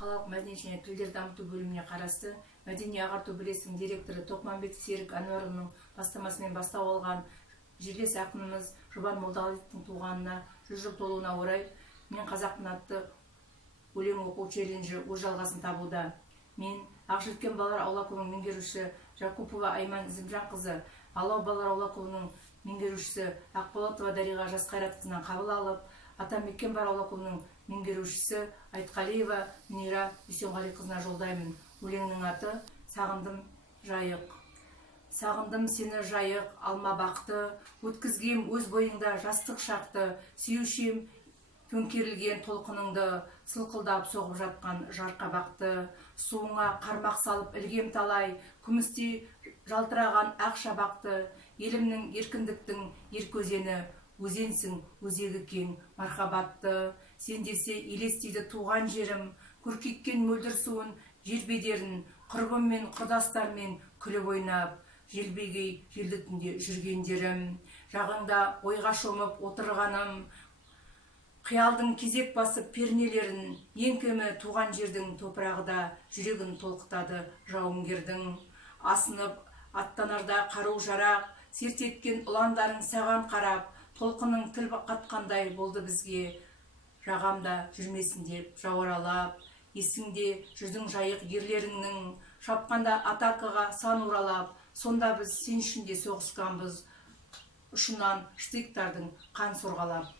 қалалық мәдениет және тілдер дамыту бөліміне қарасты мәдени ағарту бірлестігінің директоры Тоқмамбет Серік Әнуарұлының бастамасымен бастау алған жерлес ақынымыз Жұбан Молдағалиевтің туғанына 100 жыл толуына орай "Мен қазақпын" атты өлең оқу челленджі өз жалғасын табуда. Мен Ақжелкен балалар аула клубының меңгерушісі Жакупова Айман Зімжанқызы, Алау балалар аула клубының меңгерушісі Ақболатова Дариға Жасқайратқызынан қабыл алып, Атамекен бар аула клубының меңгерушісі Айтқалиева Мира Дүйсенғалиқызына жолдаймын. Өлеңнің аты "Сағындым жайық". Сағындым сені жайық, алма бақты, өткізгем өз бойыңда жастық шақты, сүйушем төңкерілген толқыныңды, сылқылдап соғып жатқан жарқабақты, суыңа қармақ салып ілгем талай, күмістей жалтыраған ақ шабақты, елімнің еркіндіктің еркөзені, өзенсің өзегі кең мархабатты, сен десе елестейді туған жерім, көркейткен мөлдір суын жер бедерін, құрбым мен құрдастармен күліп ойнап, желбегей желді түнде жүргендерім, жағыңда ойға шомып отырғаным, қиялдың кезек басып пернелерін, ең кемі туған жердің топырағы да жүрегін толқытады жауынгердің. Асынып аттанарда қару жарақ, серт еткен ұландарың саған қарап, толқының тіл қатқандай болды бізге, жағамда жүрмесін деп жауаралап. Есіңде жүздің жайық ерлеріңнің, шапқанда атакаға сан уралап, сонда біз сен үшін де соғысқанбыз, ұшынан штыктардың қан сорғалап.